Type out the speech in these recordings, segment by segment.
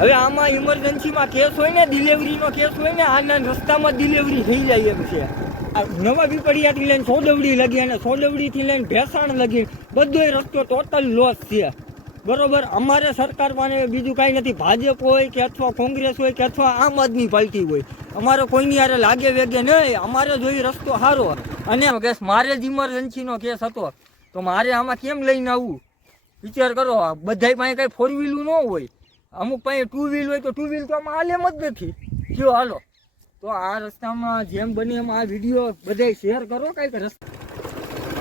હવે આમાં ઇમરજન્સીમાં કેસ હોય ને, ડિલિવરીનો કેસ હોય ને, આના રસ્તામાં ડિલિવરી થઈ જાય એમ છે. નવા પીપળિયાથી લઈને સોડવડી લગી અને સોડવડીથી લઈને ભેસાણ લગી બધોય રસ્તો ટોટલ લોસ છે. બરોબર, અમારે સરકાર પાસે બીજું કાંઈ નથી. ભાજપ હોય કે અથવા કોંગ્રેસ હોય કે અથવા આમ આદમી પાર્ટી હોય, અમારે કોઈની હારે લાગે વેગે નહીં. અમારે જોઈએ રસ્તો સારો. અને કેસ મારે જ ઇમરજન્સીનો કેસ હતો તો મારે આમાં કેમ લઈને આવવું? વિચાર કરો. બધાય પાસે કાંઈ ફોર વ્હીલું ન હોય, અમુક પાસે ટુ વ્હીલ હોય તો ટુ વ્હીલ તો આમાં હાલેમ જ નથી. કયો હાલો. તો આ રસ્તામાં જેમ બને એમ આ વિડીયો બધાય શેર કરો. કાંઈક રસ્તા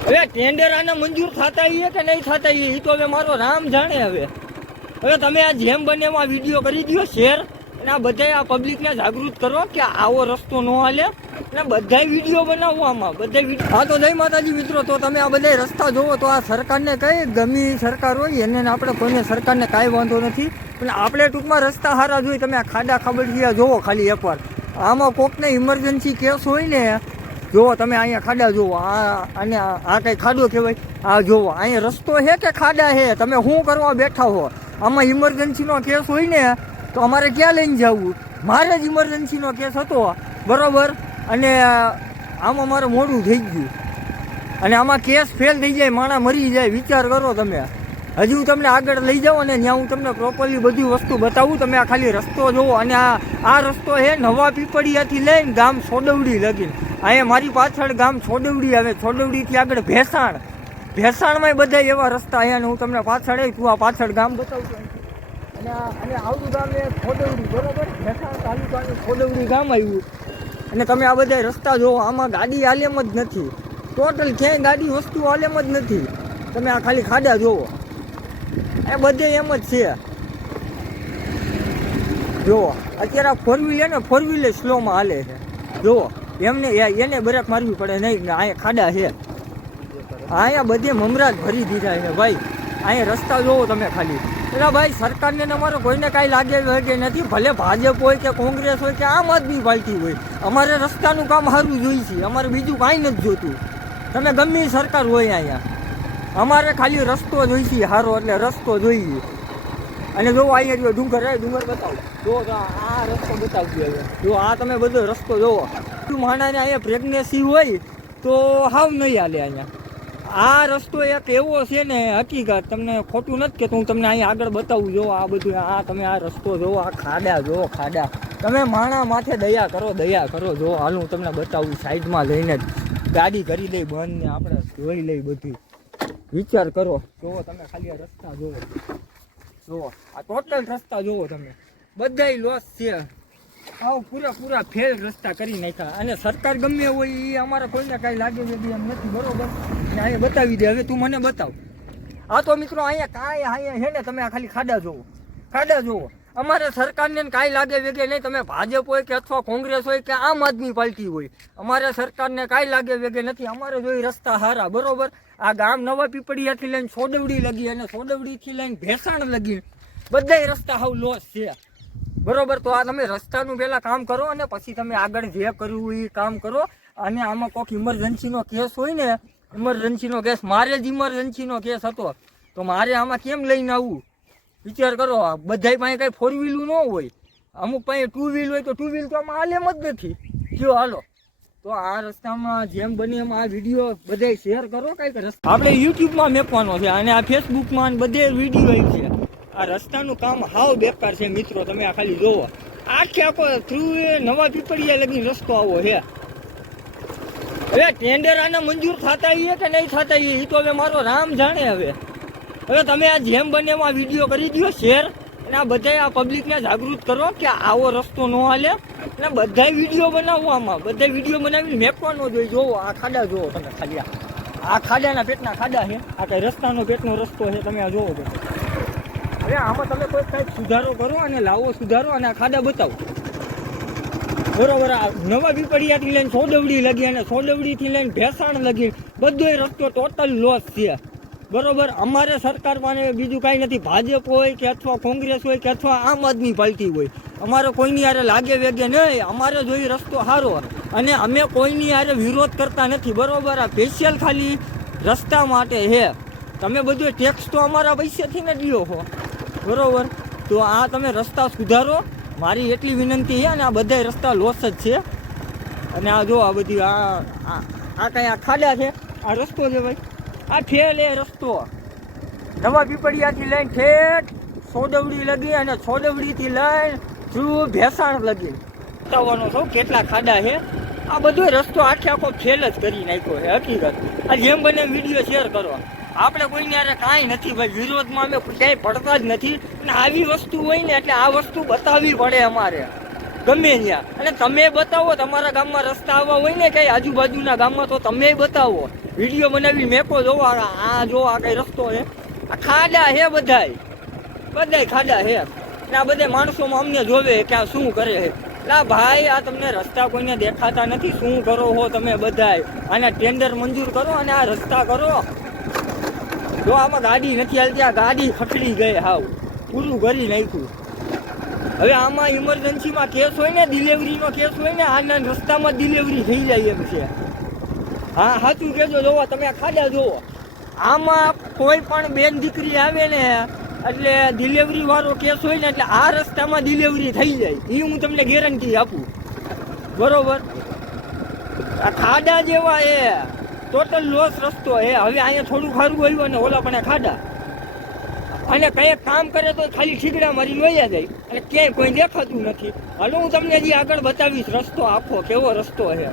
હવે ટેન્ડર આને મંજૂર થતા છે કે નહીં થતા એ તો હવે મારો રામ જાણે. હવે તમે આ જેમ બને એમ આ વિડીયો કરી દો શેર, અને આ બધાય આ પબ્લિકને જાગૃત કરો કે આવો રસ્તો ન હાલે. અને બધા વિડીયો બનાવો આમાં, બધા વિડીયો. હા તો જય માતાજી મિત્રો. તો તમે આ બધા રસ્તા જોવો તો આ સરકારને કઈ ગમી સરકાર હોય એને આપણે કોઈને સરકારને કાંઈ વાંધો નથી, પણ આપણે ટૂંકમાં રસ્તા સારા જોઈએ. તમે આ ખાડા ખાબડિયા જોવો ખાલી એકવાર. આમાં કોકને ઇમરજન્સી કેસ હોય ને, જોવો તમે અહીંયા ખાડા જોવો. અને આ કઈ ખાડો કહેવાય? આ જોવો અહીંયા રસ્તો છે કે ખાડા છે? તમે શું કરવા બેઠા હો? આમાં ઇમરજન્સીનો કેસ હોય ને તો અમારે ક્યાં લઈને જવું? મારે જ ઇમરજન્સીનો કેસ હતો, બરોબર, અને આમાં મારે મોડું થઈ ગયું અને આમાં કેસ ફેલ થઈ જાય, માણસ મરી જાય. વિચાર કરો તમે. હજી હું તમને આગળ લઈ જાઉં અને ત્યાં હું તમને પ્રોપરલી બધી વસ્તુ બતાવું. તમે આ ખાલી રસ્તો જોવો. અને આ રસ્તો છે નવા પીપળિયાથી લઈને ગામ સોડવડી લગીને. અહીંયા મારી પાછળ ગામ સોડવડી આવે, સોડવડીથી આગળ ભેસાણ. ભેસાણમાં બધા એવા રસ્તા અહીંયા હું તમને પાછળ તું આ પાછળ ગામ બતાવું છું. અને આવડું ગામ એ સોડવડી, બરોબર, ભેસાણ તાલુકાનું સોડવડી ગામ આવ્યું. અને તમે આ બધા રસ્તા જોવો. આમાં ગાડી હાલેમ જ નથી, ટોટલ ક્યાંય ગાડી વસ્તુ હાલેમ જ નથી. તમે આ ખાલી ખાડા જોવો. એ બધે એમ જ છે. જુઓ અત્યારે આ ફોર વ્હીલ ને, ફોર વ્હીલ સ્લોમાં હાલે છે. જુઓ એમને એને બ્રેક મારવી પડે નહીં. અહીંયા ખાડા છે, અહીંયા બધે મમરા જ ભરી દીધા છે ભાઈ. અહીંયા રસ્તા જોવો તમે ખાલી. એટલે ભાઈ સરકારને અમારે કોઈને કાંઈ લાગે નથી. ભલે ભાજપ હોય કે કોંગ્રેસ હોય કે આમ આદમી પાર્ટી હોય, અમારે રસ્તાનું કામ સારું જોઈએ છે. અમારે બીજું કાંઈ નથી જોતું. તમે ગમે એ સરકાર હોય અહીંયા, અમારે ખાલી રસ્તો જોઈશે સારો. એટલે રસ્તો જોઈએ. અને જો અહીંયા જો ડુંગર ડુંગર બતાવો. જો આ રસ્તો બતાવજો. હવે જો આ તમે બધો રસ્તો જોવો. માણાને અહીંયા પ્રેગ્નેન્સી હોય તો હાવ નહીં હાલે અહીંયા. આ રસ્તો એક એવો છે ને, હકીકત તમને ખોટું નથી કહેતો. હું તમને અહીંયા આગળ બતાવું. જો આ બધું આ તમે આ રસ્તો જોવો. આ ખાડા જોવો, ખાડા. તમે માણા માથે દયા કરો, દયા કરો. જો હાલ હું તમને બતાવું. સાઈડમાં લઈને ગાડી કરી દઈ બંધ ને આપણે જોઈ લઈ બધું. વિચાર કરો. જોવો તમે ખાલી આ રસ્તા જોવો. જોવો આ ટોટલ રસ્તા જોવો તમે. બધાય લોસ છે. આવું પૂરા ફેલ રસ્તા કરી નાખ્યા. અને સરકાર ગમે હોય એ અમારે કોઈને કાંઈ લાગે એમ નથી, બરોબર. અને અહીંયા બતાવી દે. હવે તું મને બતાવ. આ તો મિત્રો અહીંયા કાંઈ અહીંયા છે ને, તમે આ ખાલી ખાડા જોવો, ખાડા જોવો. અમારે સરકારને કાંઈ લાગે વેગે નહીં. તમે ભાજપ હોય કે અથવા કોંગ્રેસ હોય કે આમ આદમી પાર્ટી હોય, અમારે સરકારને કાંઈ લાગે વેગે નથી. અમારે જોઈ રસ્તા સારા, બરોબર. આ ગામ નવા પીપળિયાથી લઈને સોડવડી લગી અને સોડવડીથી લઈને ભેસાણ લગી બધાય રસ્તા હાવ લોસ છે, બરોબર. તો આ તમે રસ્તાનું પહેલાં કામ કરો અને પછી તમે આગળ જે કરવું એ કામ કરો. અને આમાં કોઈક ઇમરજન્સીનો કેસ હોય ને, ઇમરજન્સીનો કેસ, મારે જ ઇમરજન્સીનો કેસ હતો તો મારે આમાં કેમ લઈને આવવું? વિચાર કરો. બધાય પાસે કાંઈ ફોર વ્હીલું ન હોય, અમુક પાસે ટુ વ્હીલ હોય તો ટુ વ્હીલ તો આમાં હાલેમ જ નથી. કયો હાલો. તો આ રસ્તામાં જેમ બને એમ આ વિડીયો બધાય શેર કરો. કાંઈક રસ્તા આપણે યુટ્યુબમાં મેકવાનો છે અને આ ફેસબુકમાં બધે વિડીયો આવી છે. આ રસ્તાનું કામ હાવ બેકાર છે મિત્રો. તમે આ ખાલી જોવો. આખો થ્રુ નવા પીપળિયા લગી રસ્તો આવો છે. હવે ટેન્ડર આને મંજૂર થતા છે કે નહીં થતા એ તો હવે મારો રામ જાણે. હવે તમે આ જેમ બને એમ આ વિડીયો કરી દો શેર, અને આ બધા આ પબ્લિકને જાગૃત કરો કે આવો રસ્તો ન હાલે. અને બધા વિડીયો બનાવો. આમાં બધા વિડીયો બનાવીને મેકવાનો જોઈએ. જોવો આ ખાડા જોવો તમે ખાલી. આ ખાડાના પેટના ખાડા છે. આ કઈ રસ્તાનો પેટનો રસ્તો છે. તમે આ જોવો. હવે આમાં તમે કોઈ કંઈક સુધારો કરો અને લાવો સુધારો અને આ ખાડા બતાવો, બરોબર. આ નવા પીપળિયાથી લઈને સોડવડી લગી અને સોડવડીથી લઈને ભેસાણ લગી બધોય રસ્તો ટોટલ લોસ છે, બરોબર. અમારે સરકાર પાસે બીજું કાંઈ નથી. ભાજપ હોય કે અથવા કોંગ્રેસ હોય કે અથવા આમ આદમી પાર્ટી હોય, અમારે કોઈની હારે લાગે વેગે નહીં. અમારે જોઈએ રસ્તો સારો. અને અમે કોઈની હારે વિરોધ કરતા નથી, બરોબર. આ સ્પેશિયલ ખાલી રસ્તા માટે છે. તમે બધું ટેક્સ તો અમારા પૈસાથી ને લ્યો છો, બરોબર. તો આ તમે રસ્તા સુધારો, મારી એટલી વિનંતી છે. અને આ બધા રસ્તા લોસ જ છે. અને આ જો આ બધી આ કઈ આ ખાડા છે, આ રસ્તો છે ભાઈ, આ ઠેલ એ રસ્તો નવા પીપળિયાથી લઈને ઠેઠ સોડવડી લગી અને સોડવડીથી લઈને થ્રુ ભેસાણ લગી બતાવવાનો છો કેટલા ખાડા છે. આ બધો રસ્તો આખો ફેલ જ કરી નાખ્યો છે હકીકત. આ જેમ બને વિડીયો શેર કરો. આપણે કોઈને યારે કાંઈ નથી ભાઈ, વિરોધમાં અમે ક્યાંય પડતા જ નથી. અને આવી વસ્તુ હોય ને એટલે આ વસ્તુ બતાવવી પડે અમારે ગમે ત્યાં. અને તમે બતાવો તમારા ગામમાં રસ્તા આવા હોય ને કઈ આજુબાજુના ગામમાં, તો તમે બતાવો, વિડીયો બનાવી મેકો જોવો. આ જો આ કઈ રસ્તો છે, આ ખાડા છે, બધાય ખાડા છે. અને આ બધા માણસોમાં અમને જોવે કે આ શું કરે છે. ના ભાઈ, આ તમને રસ્તા કોઈને દેખાતા નથી, શું કરો છો તમે બધાય? આના ટેન્ડર મંજૂર કરો અને આ રસ્તા કરો. જો આમાં ગાડી નથી હાલતી, આ ગાડી ખખડી ગઈ, હાવ પૂરું કરી નાખ્યું. હવે આમાં ઇમરજન્સીમાં કેસ હોય ને, ડિલિવરીનો કેસ હોય ને, આના રસ્તામાં ડિલિવરી થઈ જાય એમ છે. હા સાચું કહેજો. જોવો તમે ખાડા જોવો, આમાં કોઈ પણ બેન દીકરી આવે ને એટલે ડિલિવરી વાળો કેસ હોય ને એટલે આ રસ્તામાં ડિલિવરી થઈ જાય, એ હું તમને ગેરંટી આપું. બરોબર, આ ખાડા જેવા એ ટોટલ લોસ રસ્તો એ. હવે અહીંયા થોડું ખારું આવ્યું અને ઓલા પણ ખાડા. અને કંઈક કામ કરે તો ખાલી ઠીકડા મારી વયા જાય અને ક્યાંય કોઈ દેખાતું નથી. હાલો હું તમને હજી આગળ બતાવીશ રસ્તો આખો કેવો રસ્તો છે.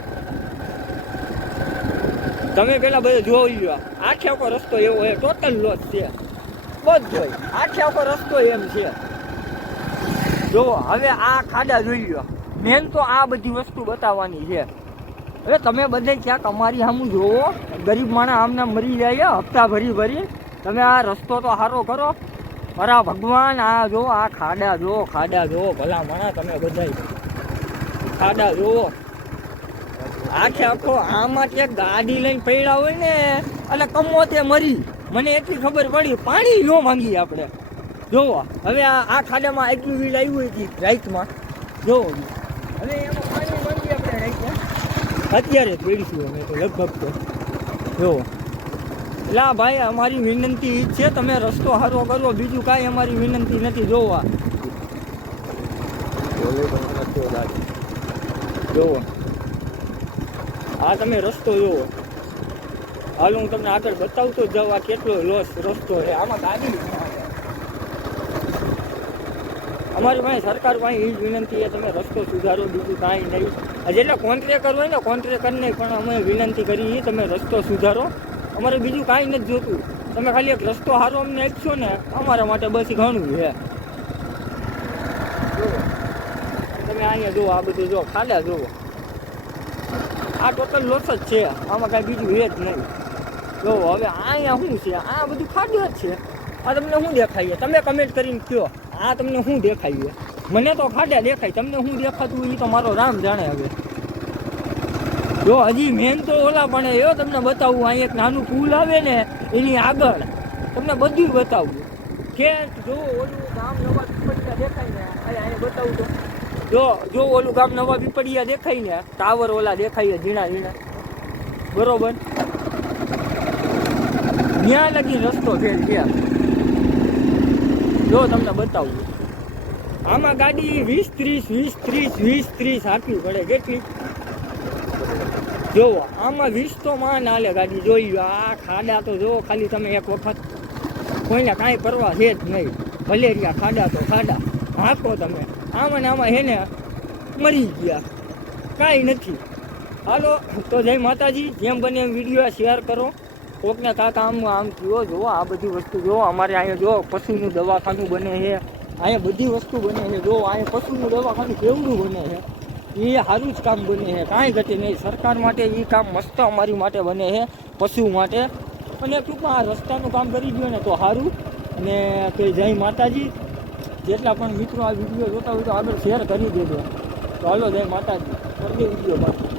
તમે પેલા બધું જોઈ લો. આખો રસ્તો એવો છે, ટોટલ લોસ છે બધો. આખો રસ્તો એમ છે. જોવો હવે આ ખાડા જોઈ લો. મેન તો આ બધી વસ્તુ બતાવવાની છે. હવે તમે બધે ક્યાંક અમારી સામું જોવો, ગરીબ માણસ આમના મરી જાય હપ્તા ભરી. તમે આ રસ્તો તો સારો કરો. અરે ભગવાન, આ જો આ ખાડા જો ભલા માણા, તમે બધા ખાડા જોવો. આખો આમાં ક્યાંક ગાડી લઈને પડ્યા હોય ને અને કમોતે મરી, મને એટલી ખબર પડી. પાણી ન માંગીએ આપણે. જોવો હવે આ ખાડામાં એટલું વીલ આવ્યું હતી રાઈટમાં, જોવો હવે એમાં પાણી માંગીએ આપણે રાઈટમાં. અત્યારે જ પડીશું અમે તો લગભગ તો. જોવો એટલે ભાઈ અમારી વિનંતી એ જ છે, તમે રસ્તો સારો કરો, બીજું કાંઈ અમારી વિનંતી નથી. જોવો જોવો આ તમે રસ્તો જોવો. હાલ હું તમને આગળ બતાવતો જ જાઉં આ કેટલો લોસ રસ્તો છે. આમાં ગાડી અમારી પાસે સરકાર પાસે એ જ વિનંતી છે, તમે રસ્તો સુધારો, બીજું કાંઈ નહીં. જેટલા કોન્ટ્રાક્ટર હોય ને કોન્ટ્રાક્ટરને પણ અમે વિનંતી કરી, તમે રસ્તો સુધારો. અમારે બીજું કાંઈ નથી જોતું, તમે ખાલી એક રસ્તો સારો અમને આપશો ને અમારા માટે બસ ઘણું છે. તમે અહીંયા જુઓ, આ બધું જો ખાડા જુઓ, આ ટોટલ લોસ જ છે, આમાં કાંઈ બીજું છે જ નહીં. જો હવે અહીંયા શું છે, આ બધું ખાડું જ છે. આ તમને શું દેખાય? તમે કમેન્ટ કરીને કહો આ તમને શું દેખાય? મને તો ખાડા દેખાય, તમને શું દેખાતું એ તો મારો રામ જાણે. હવે જો હજી મેન તો ઓલા પણ એવો તમને બતાવું, અહીં એક નાનું પુલ આવે ને એની આગળ તમને બધું બતાવું કે જો ઓલું ગામ નવા પીપળિયા દેખાય ને, અહીંયા બતાવું તો જો ઓલું ગામ નવા પીપળિયા દેખાય ને, ટાવર ઓલા દેખાય ઝીણા બરોબર, ત્યાં લગી રસ્તો છે ત્યાં. જો તમને બતાવું, આમાં ગાડી 20-30 આપવી પડે. કેટલી જોવો આમાં 20 તો માન હાલે ગાડી. જોઈ લો આ ખાડા તો જો ખાલી તમે એક વખત, કોઈને કાંઈ પરવા છે જ નહીં. ભલેરિયા ખાડા તો ખાડા હાંકો તમે. આમાં ને આમાં હેને મરી ગયા, કાંઈ નથી. હાલો તો જય માતાજી. જેમ બને એમ વિડીયો શેર કરો. કોકને કાંક આમ જુઓ, જુઓ આ બધી વસ્તુ જુઓ. અમારે અહીંયા જો પશુનું દવાખાનું બને છે, અહીંયા બધી વસ્તુ બને છે. જો અહીંયા પશુનું દવાખાનું કેવડું બને છે, એ સારું જ કામ બને છે, કાંઈ ઘટે નહીં. સરકાર માટે એ કામ મસ્ત અમારી માટે બને છે, પશુ માટે. અને ટૂંકમાં આ રસ્તાનું કામ કરી દો ને તો સારું. અને કે જય માતાજી. જેટલા પણ મિત્રો આ વિડીયો જોતા હોય તો આગળ શેર કરી દેજો. તો હાલો જય માતાજી. કરી દે વિડીયો બાકી.